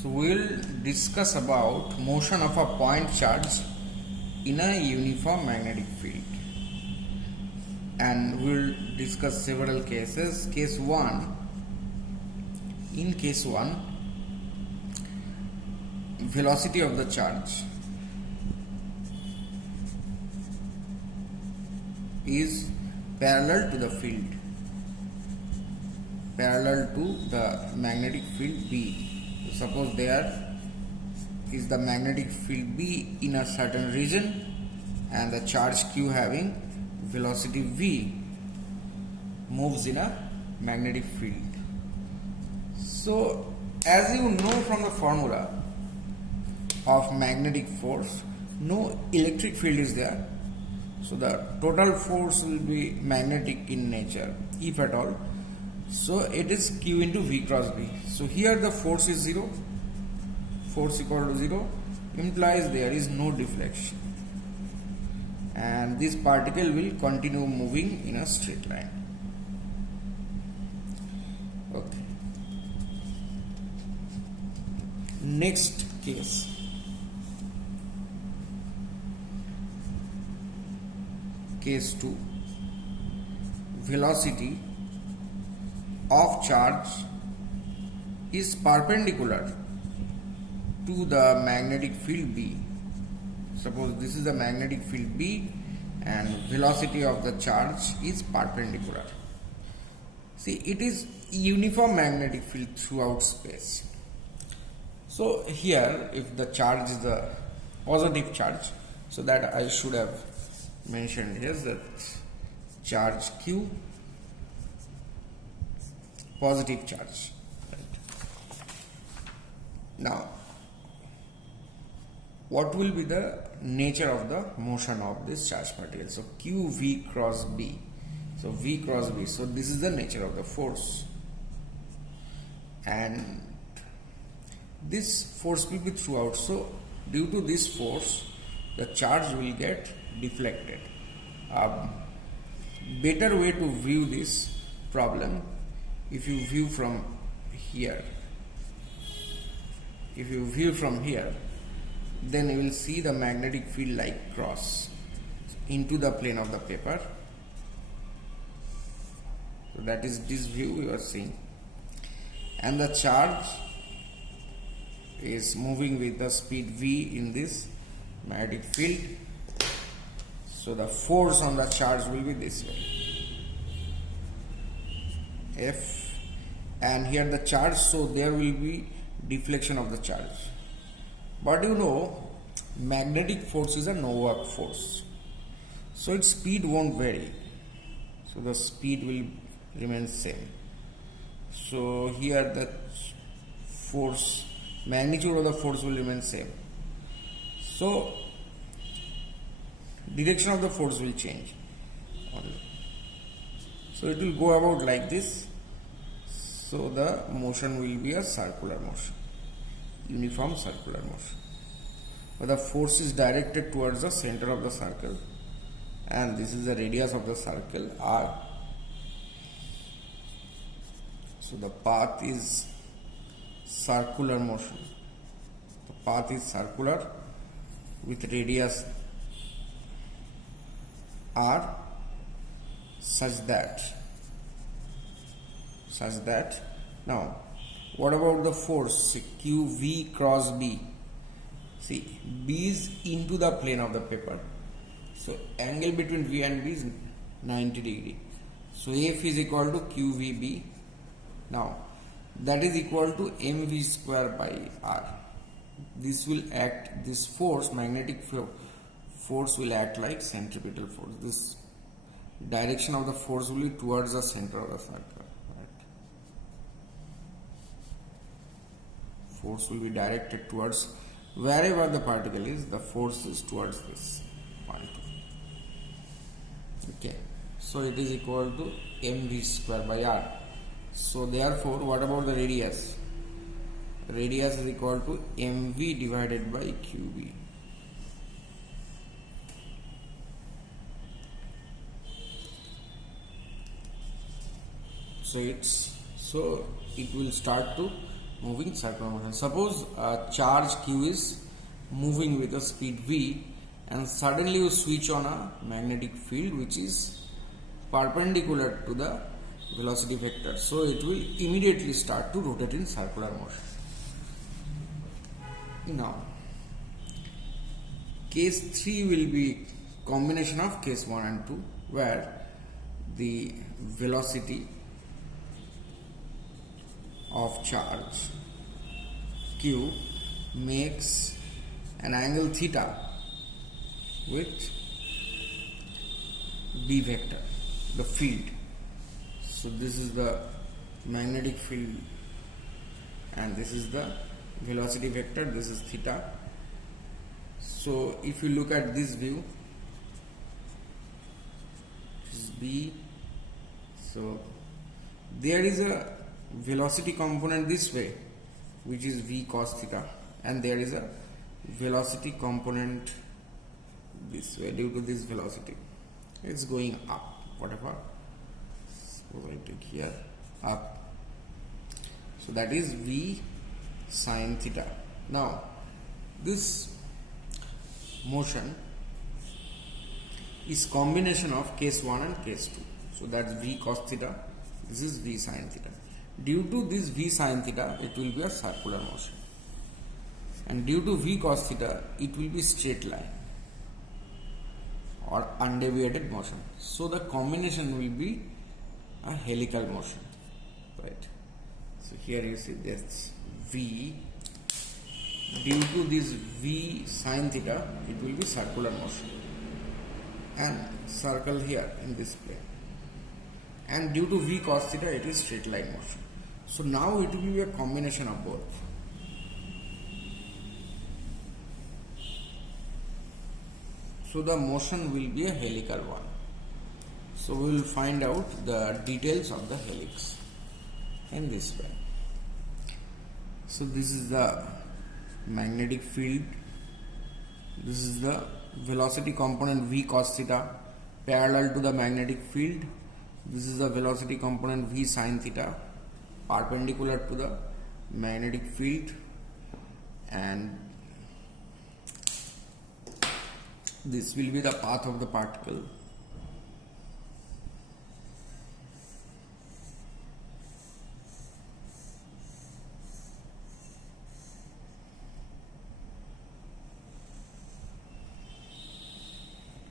So we'll discuss about motion of a point charge in a uniform magnetic field, and we'll discuss several cases. In case 1, velocity of the charge is parallel to the field, parallel to the magnetic field B. So suppose there is the magnetic field B in a certain region and the charge Q having velocity V moves in a magnetic field. So as you know from the formula of magnetic force, no electric field is there, so the total force will be magnetic in nature if at all. So it is Q into V cross B. So here the force is 0, force equal to 0 implies there is no deflection, and this particle will continue moving in a straight line. Okay. Next case. Case 2. Velocity of charge is perpendicular to the magnetic field B. Suppose this is the magnetic field B and velocity of the charge is perpendicular. See, it is uniform magnetic field throughout space. So here if the charge is a positive charge, so that I should have mentioned here that charge Q, positive charge, right? Now what will be the nature of the motion of this charge particle? So Q V cross B, so V cross B, so this is the nature of the force, and this force will be throughout. So due to this force the charge will get deflected. Better way to view this problem, if you view from here, then you will see the magnetic field like cross into the plane of the paper. So that is this view you are seeing, and the charge is moving with the speed V in this magnetic field. So the force on the charge will be this way, F, and here the charge, so there will be deflection of the charge. But you know, magnetic force is a no work force, so its speed won't vary, so the speed will remain same. So here the force, magnitude of the force will remain same, so direction of the force will change only. So it will go about like this. So the motion will be a circular motion, uniform circular motion, but the force is directed towards the center of the circle, and this is the radius of the circle R. So the path is circular motion, the path is circular with radius R such that now what about the force? Q V cross B. See, B is into the plane of the paper, so angle between V and B is 90 degree. So F is equal to QVB. Now that is equal to mv square by R. This will act, this force, magnetic force will act like centripetal force. This direction of the force will be towards the center of the circle, right? Force will be directed towards wherever the particle is, the force is towards this point. Okay, so it is equal to mv square by R. So therefore, what about the radius? Radius is equal to mv divided by qb. So it will start to moving circular motion. Suppose a charge q is moving with a speed v, and suddenly you switch on a magnetic field which is perpendicular to the velocity vector, so it will immediately start to rotate in circular motion. Now case 3 will be combination of case 1 and 2, where the velocity of charge q makes an angle theta with b vector, the field. So this is the magnetic field and this is the velocity vector, this is theta. So if you look at this view, this is b, so there is a velocity component this way which is v cos theta, and there is a velocity component this way due to this velocity. It's going up, whatever. So I take here up. So that is v sin theta. Now this motion is combination of case 1 and case 2. So that's v cos theta, this is v sin theta. Due to this v sin theta, it will be a circular motion, and due to v cos theta, it will be straight line or undeviated motion. So the combination will be a helical motion, right? So here you see this v, due to this v sin theta, it will be circular motion and circle here in this plane, and due to v cos theta, it is straight line motion. So now it will be a combination of both. So the motion will be a helical one. So we will find out the details of the helix in this way. So this is the magnetic field, this is the velocity component v cos theta parallel to the magnetic field, this is the velocity component v sin theta perpendicular to the magnetic field, and this will be the path of the particle.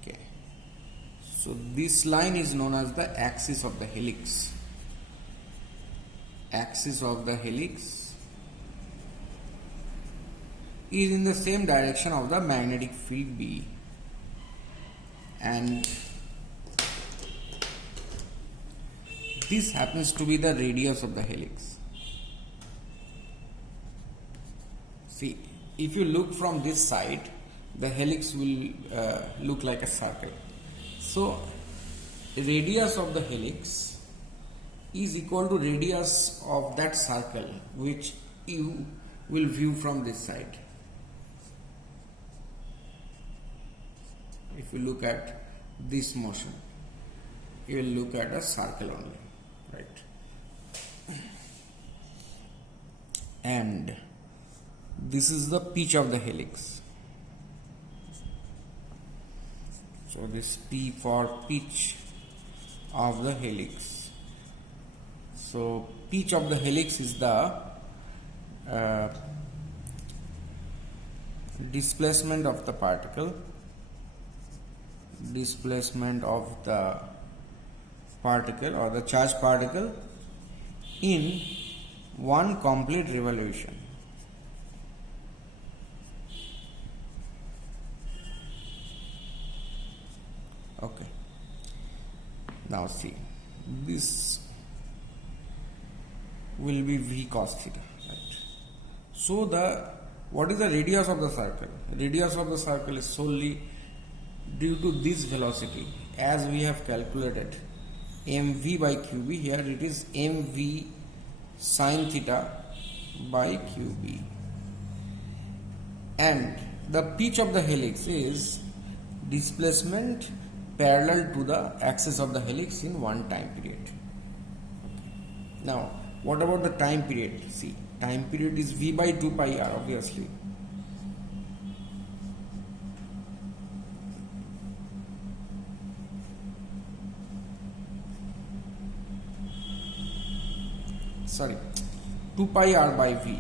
Okay, so this line is known as the axis of the helix. Axis of the helix is in the same direction of the magnetic field B, and this happens to be the radius of the helix. See, if you look from this side, the helix will look like a circle. So radius of the helix is equal to radius of that circle which you will view from this side. If you look at this motion, you will look at a circle only, right? And this is the pitch of the helix. So this P for pitch of the helix. So pitch of the helix is the displacement of the particle, or the charged particle in one complete revolution. Okay, now see, this will be v cos theta, right? So what is the radius of the circle? Radius of the circle is solely due to this velocity, as we have calculated mv by qb. Here it is mv sin theta by qb, and the pitch of the helix is displacement parallel to the axis of the helix in one time period. Okay. Now what about the time period? See, Time period is V by 2 pi r, obviously. Sorry, 2 pi r by V.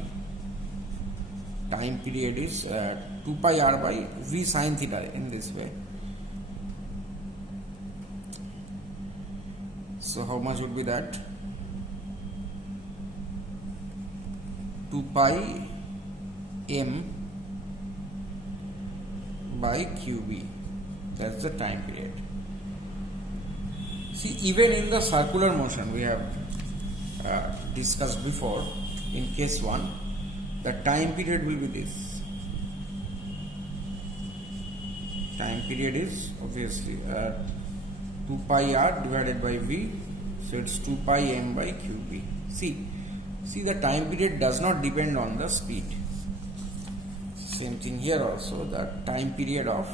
Time period is 2 pi r by V sin theta in this way. So how much would be that? 2 pi m by qb. That's the time period. See, even in the circular motion we have discussed before, in case 1, the time period will be this. Time period is obviously 2 pi r divided by v, so it's 2 pi m by qb. See, the time period does not depend on the speed. Same thing here also, the time period of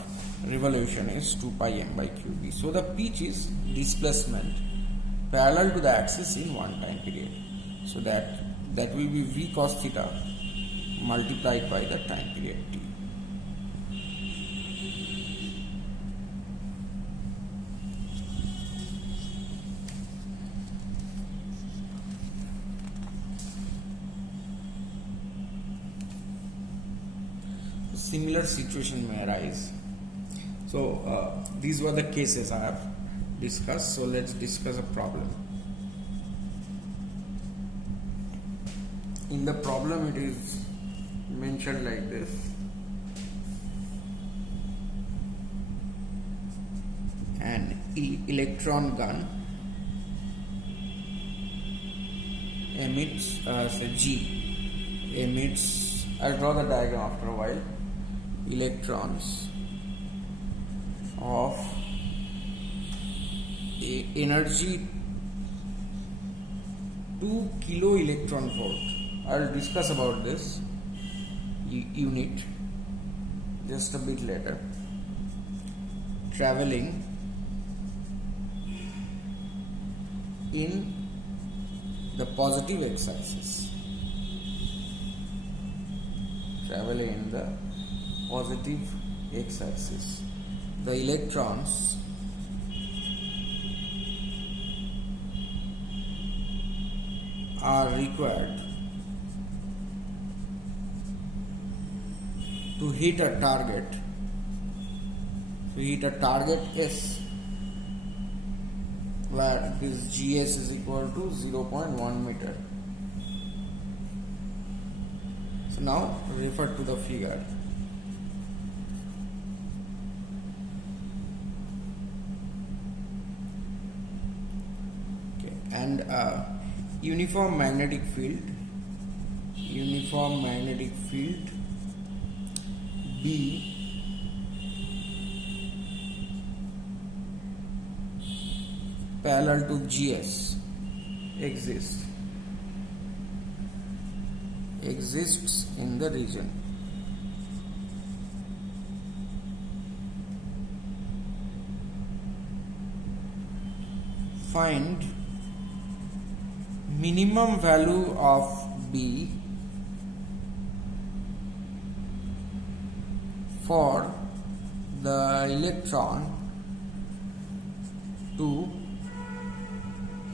revolution is 2 pi m by qb. So the pitch is displacement parallel to the axis in one time period. So that will be v cos theta multiplied by the time period t. Similar situation may arise. So these were the cases I have discussed. So let's discuss a problem. In the problem it is mentioned like this. An electron gun emits, say G emits, I'll draw the diagram after a while, electrons of energy 2 kilo electron volt. I will discuss about this unit just a bit later. Traveling in the positive x-axis. Traveling in the positive x-axis. The electrons are required to hit a target. To hit a target S, where this GS is equal to 0.1 meter. So now refer to the figure. Okay, and uniform magnetic field B parallel to GS exists in the region. Find minimum value of B for the electron to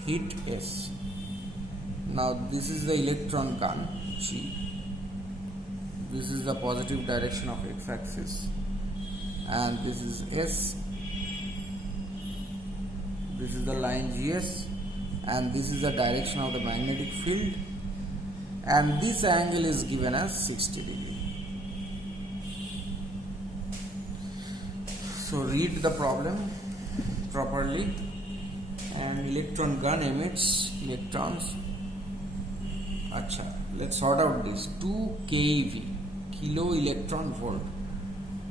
hit S. Now this is the electron gun G. This is the positive direction of x-axis, and this is S. This is the line GS, and this is the direction of the magnetic field, and this angle is given as 60 degree. So read the problem properly. And electron gun emits electrons. Acha, let's sort out this. 2 keV, kilo electron volt.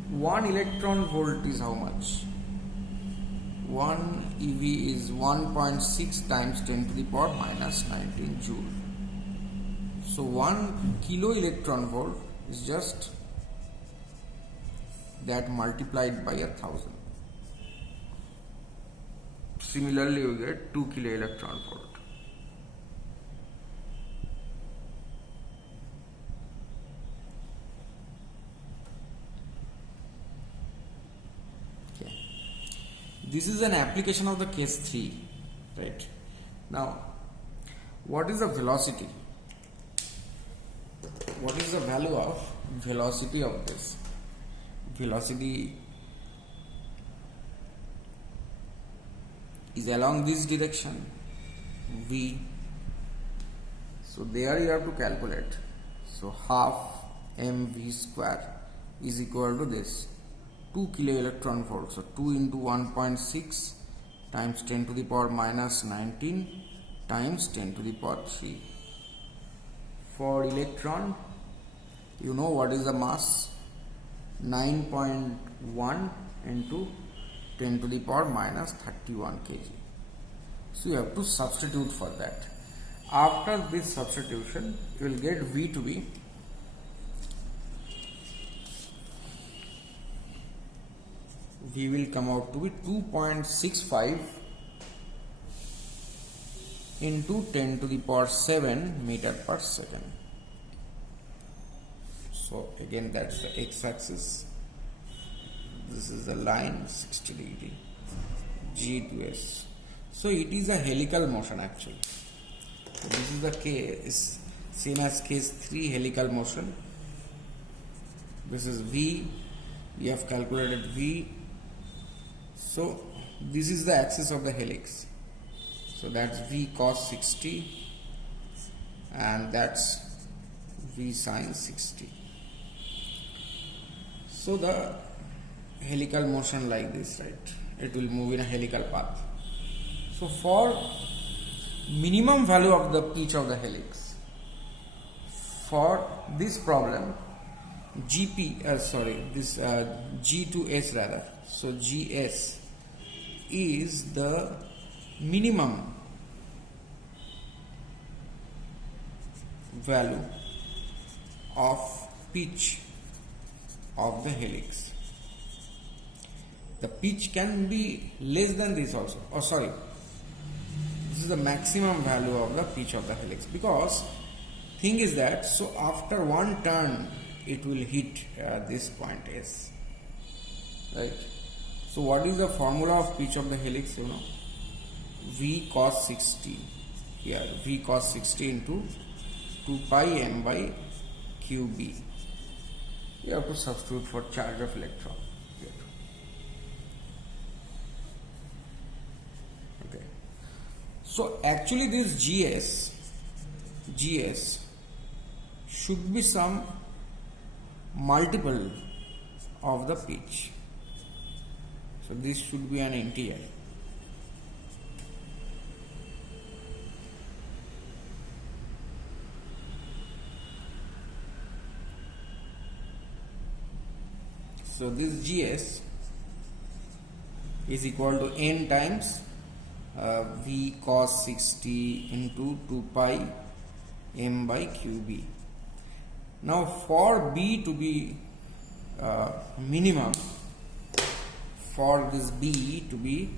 1 electron volt is how much? 1 eV is 1.6 times 10 to the power minus 19 joule. So 1 kilo electron volt is just that multiplied by 1000. Similarly, you get 2 kilo electron volt. this is an application of the case 3, right? Now, what is the velocity? What is the value of velocity of this? Velocity is along this direction, v. So there you have to calculate. So half mv square is equal to this 2 kilo electron volt. So 2 into 1.6 times 10 to the power minus 19 times 10 to the power 3. For electron, you know what is the mass? 9.1 into 10 to the power minus 31 kg. So you have to substitute for that. After this substitution, you will get V to be V will come out to be 2.65 into 10 to the power 7 meter per second. So again, that's the x-axis. This is the line 60 degree, G to S. So it is a helical motion actually. So this is the case, same as case 3, helical motion. This is V. We have calculated V. So this is the axis of the helix. So that's V cos 60 and that's V sin 60. So the helical motion like this, right? It will move in a helical path. So for minimum value of the pitch of the helix, for this problem, G to S rather. So GS is the minimum value of pitch of the helix. The pitch can be less than this also. Oh, sorry. This is the maximum value of the pitch of the helix, because thing is that, so after one turn it will hit this point S, right? So what is the formula of pitch of the helix? You know, V cos 60 here, V cos 60 into 2 pi m by qb. You have to substitute for charge of electron here. Okay. So actually this GS should be some multiple of the pitch. So this should be an integer. So this GS is equal to n times V cos 60 into 2 pi m by qb. Now for B to be minimum, for this B to be,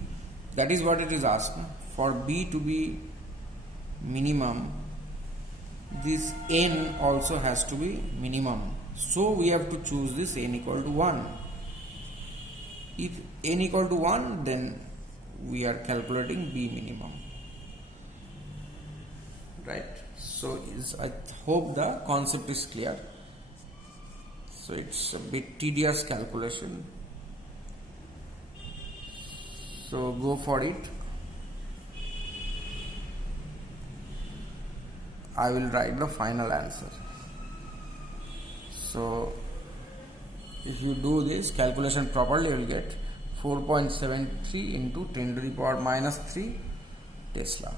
that is what it is asked. For B to be minimum, this n also has to be minimum. So we have to choose this n equal to 1. If n equal to 1, then we are calculating B minimum. Right. So I hope the concept is clear. So it's a bit tedious calculation. So go for it. I will write the final answer. So if you do this calculation properly, you will get 4.73 into 10 to the power minus 3 Tesla.